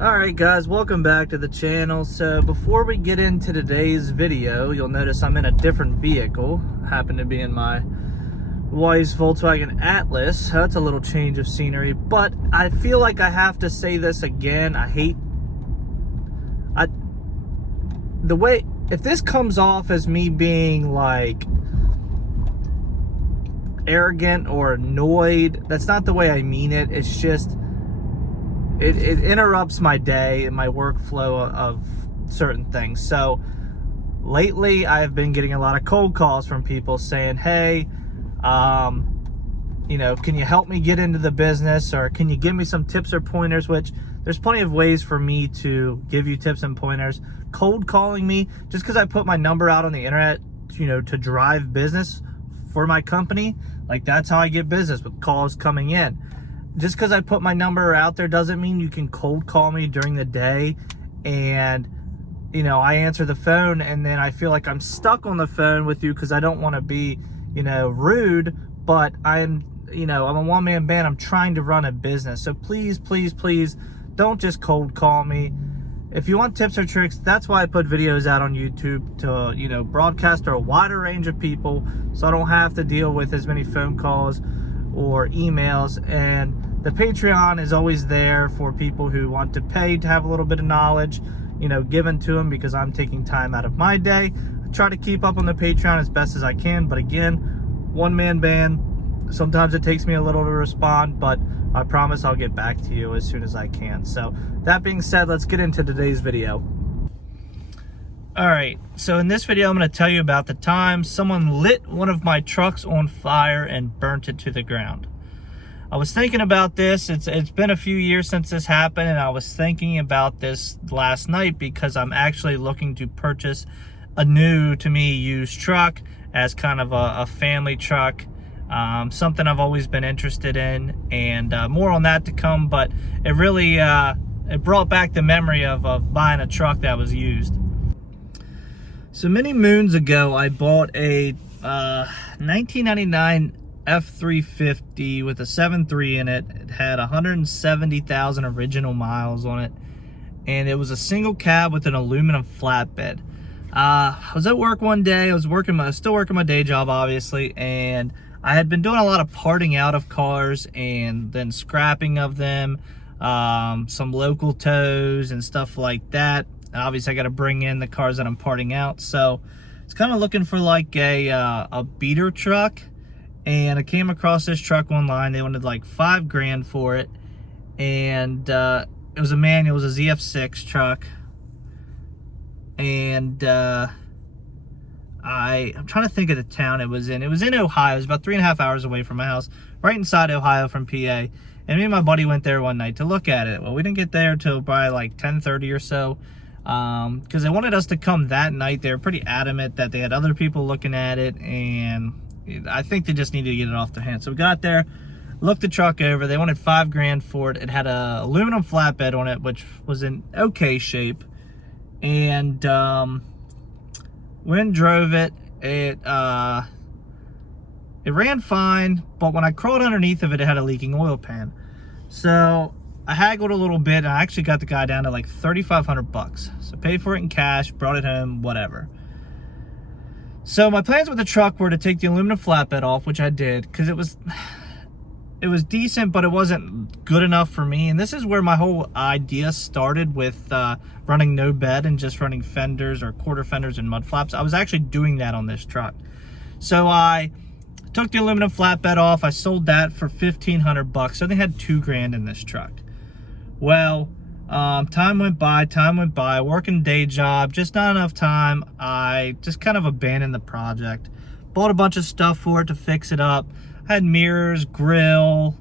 Alright guys, welcome back to the channel. So before we get into today's video, you'll notice I'm in a different vehicle. I happen to be in my wife's Volkswagen Atlas. That's a little change of scenery, but I feel like I have to say this again. If this comes off as me being like arrogant or annoyed, that's not the way I mean it. It's just it interrupts my day and my workflow of certain things. So lately I've been getting a lot of cold calls from people saying, hey, can you help me get into the business, or can you give me some tips or pointers? Which there's plenty of ways for me to give you tips and pointers. Cold calling me just because I put my number out on the internet, to drive business for my company, like that's how I get business, with calls coming in. Just because I put my number out there doesn't mean you can cold call me during the day and I answer the phone and then I feel like I'm stuck on the phone with you because I don't want to be rude, but I'm a one-man band. I'm trying to run a business. So please don't just cold call me. If you want tips or tricks, that's why I put videos out on YouTube to broadcast to a wider range of people, so I don't have to deal with as many phone calls or emails. And the Patreon is always there for people who want to pay to have a little bit of knowledge given to them, because I'm taking time out of my day. I try to keep up on the Patreon as best as I can, but again, one-man band. Sometimes it takes me a little to respond, but I promise I'll get back to you as soon as I can. So that being said, let's get into today's video. Alright, so in this video I'm going to tell you about the time someone lit one of my trucks on fire and burnt it to the ground. I was thinking about this. It's been a few years since this happened, and I was thinking about this last night because I'm actually looking to purchase a new, to me, used truck as kind of a family truck. Something I've always been interested in, and more on that to come, but it really it brought back the memory of buying a truck that was used. So many moons ago, I bought a 1999 F350 with a 7.3 in it. It had 170,000 original miles on it, and it was a single cab with an aluminum flatbed. I was at work one day. I was still working my day job, obviously, and I had been doing a lot of parting out of cars and then scrapping of them, some local tows and stuff like that. Obviously, I got to bring in the cars that I'm parting out, so it's kind of looking for like a beater truck. And I came across this truck online. They wanted like $5,000 for it, and it was a manual. It was a ZF6 truck, and I'm trying to think of the town it was in. It was in Ohio. It was about 3.5 hours away from my house, right inside Ohio from PA. And me and my buddy went there one night to look at it. Well, we didn't get there till probably like 10:30 or so, because they wanted us to come that night. They were pretty adamant that they had other people looking at it, and I think they just needed to get it off their hands. So we got there, looked the truck over. They wanted $5,000 for it. It had a aluminum flatbed on it, which was in okay shape. And went and drove it. It ran fine, but when I crawled underneath of it, it had a leaking oil pan. So I haggled a little bit, and I actually got the guy down to like $3,500. So paid for it in cash, brought it home, whatever. So my plans with the truck were to take the aluminum flatbed off, which I did, because it was decent, but it wasn't good enough for me. And this is where my whole idea started with running no bed and just running fenders or quarter fenders and mud flaps. I was actually doing that on this truck. So I took the aluminum flatbed off. I sold that for $1,500. So they had $2,000 in this truck. Well, time went by, working day job, just not enough time. I just kind of abandoned the project. Bought a bunch of stuff for it to fix it up. I had mirrors, grill,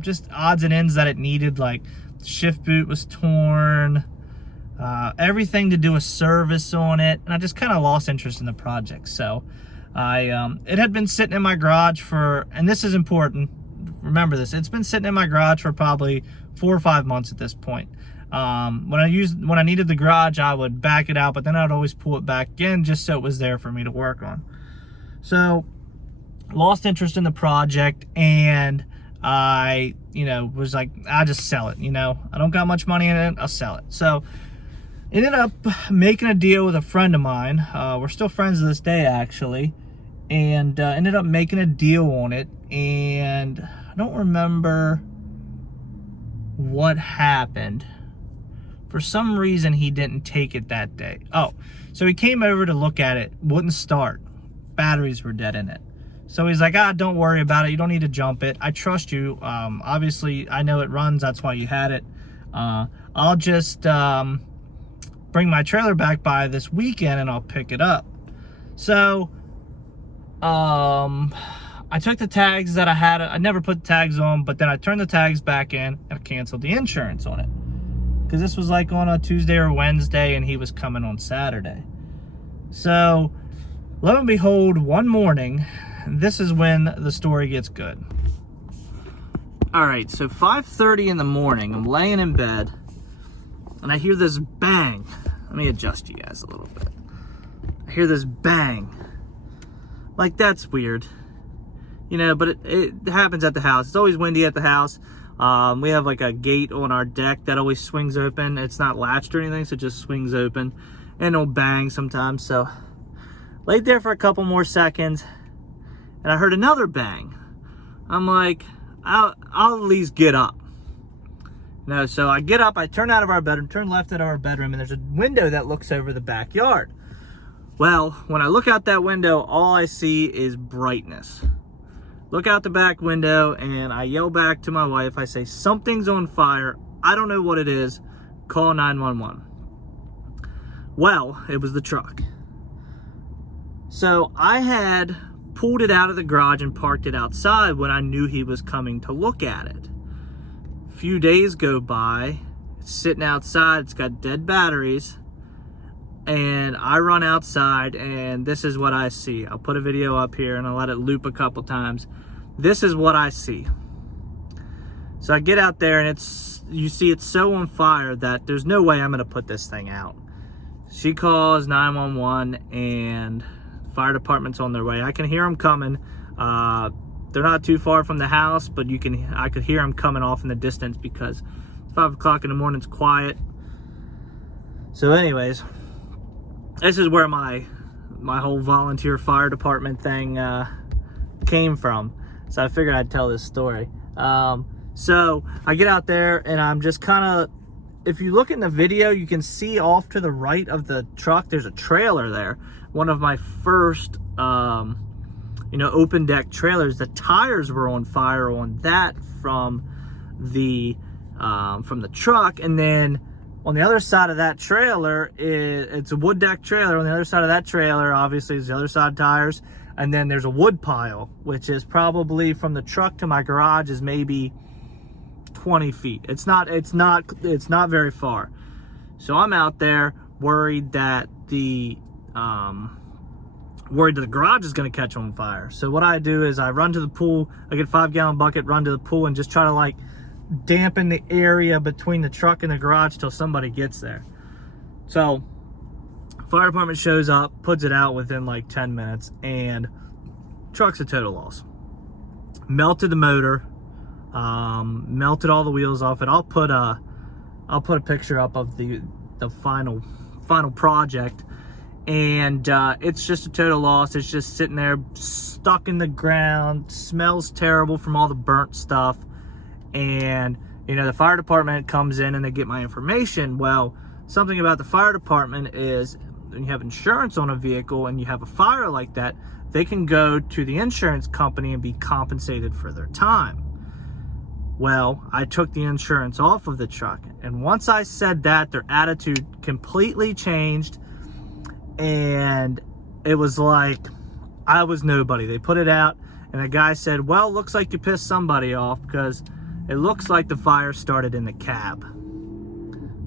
just odds and ends that it needed, like the shift boot was torn, everything to do a service on it, and I just kind of lost interest in the project. So it had been sitting in my garage for, and this is important, remember this, it's been sitting in my garage for probably 4 or 5 months at this point. When I needed the garage, I would back it out, but then I'd always pull it back in just so it was there for me to work on. So lost interest in the project, and I you know, was like, I'll just sell it, you know. I don't got much money in it, I'll sell it. So ended up making a deal with a friend of mine. We're still friends to this day, actually. And ended up making a deal on it. And I don't remember what happened. For some reason, he didn't take it that day. Oh, so he came over to look at it. Wouldn't start. Batteries were dead in it. So he's like, don't worry about it. You don't need to jump it. I trust you. Obviously, I know it runs. That's why you had it. I'll just bring my trailer back by this weekend and I'll pick it up. So I took the tags that I had. I never put the tags on, but then I turned the tags back in and I canceled the insurance on it. Because this was like on a Tuesday or Wednesday and he was coming on Saturday. So lo and behold, one morning, this is when the story gets good. All right, so 5:30 in the morning, I'm laying in bed and I hear this bang. Let me adjust you guys a little bit. I hear this bang. Like, that's weird. You know, but it happens at the house. It's always windy at the house. We have like a gate on our deck that always swings open. It's not latched or anything, so it just swings open. And it'll bang sometimes. So, laid there for a couple more seconds. And I heard another bang. I'm like, I'll at least get up. No, so I get up, I turn out of our bedroom, turn left out of our bedroom, and there's a window that looks over the backyard. Well, when I look out that window, all I see is brightness. Look out the back window, and I yell back to my wife. I say, something's on fire. I don't know what it is. Call 911. Well, it was the truck. So I had pulled it out of the garage and parked it outside when I knew he was coming to look at it. A few days go by, it's sitting outside, it's got dead batteries, and I run outside and this is what I see. I'll put a video up here and I'll let it loop a couple times. This is what I see. So I get out there and you see it's so on fire that there's no way I'm gonna put this thing out. She calls 911 and fire department's on their way. I can hear them coming. They're not too far from the house, but I could hear them coming off in the distance because 5 o'clock in the morning, it's quiet. So anyways, this is where my whole volunteer fire department thing came from. So I figured I'd tell this story. So I get out there and I'm just kind of, if you look in the video, you can see off to the right of the truck, there's a trailer there. One of my first, open deck trailers. The tires were on fire on that from the truck. And then on the other side of that trailer, it's a wood deck trailer. On the other side of that trailer, obviously, is the other side tires. And then there's a wood pile, which is probably from the truck to my garage is maybe 20 feet. It's not very far. So I'm out there worried that the garage is going to catch on fire. So what I do is I run to the pool, I get a 5-gallon bucket, run to the pool and just try to like dampen the area between the truck and the garage till somebody gets there. So fire department shows up, puts it out within like 10 minutes, and truck's a total loss. Melted the motor, melted all the wheels off it. I'll put a picture up of the final project, and it's just a total loss. It's just sitting there stuck in the ground, smells terrible from all the burnt stuff. And the fire department comes in and they get my information. Well, something about the fire department is when you have insurance on a vehicle and you have a fire like that, they can go to the insurance company and be compensated for their time. Well, I took the insurance off of the truck, and once I said that, their attitude completely changed, and it was like I was nobody. They put it out, and the guy said, well, looks like you pissed somebody off because it looks like the fire started in the cab.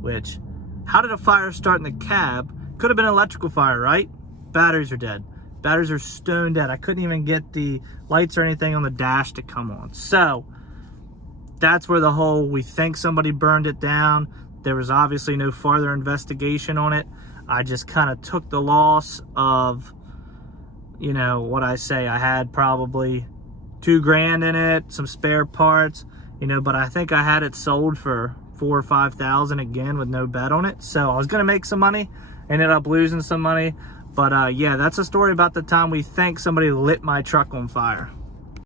Which, how did a fire start in the cab? Could have been an electrical fire, right? Batteries are dead. Batteries are stone dead. I couldn't even get the lights or anything on the dash to come on. So that's where the whole, we think somebody burned it down. There was obviously no further investigation on it. I just kind of took the loss of, what I say. I had probably $2,000 in it, some spare parts, you know, but I think I had it sold for $4,000 or $5,000 again with no bet on it. So I was gonna make some money, ended up losing some money. But yeah, that's a story about the time we think somebody lit my truck on fire.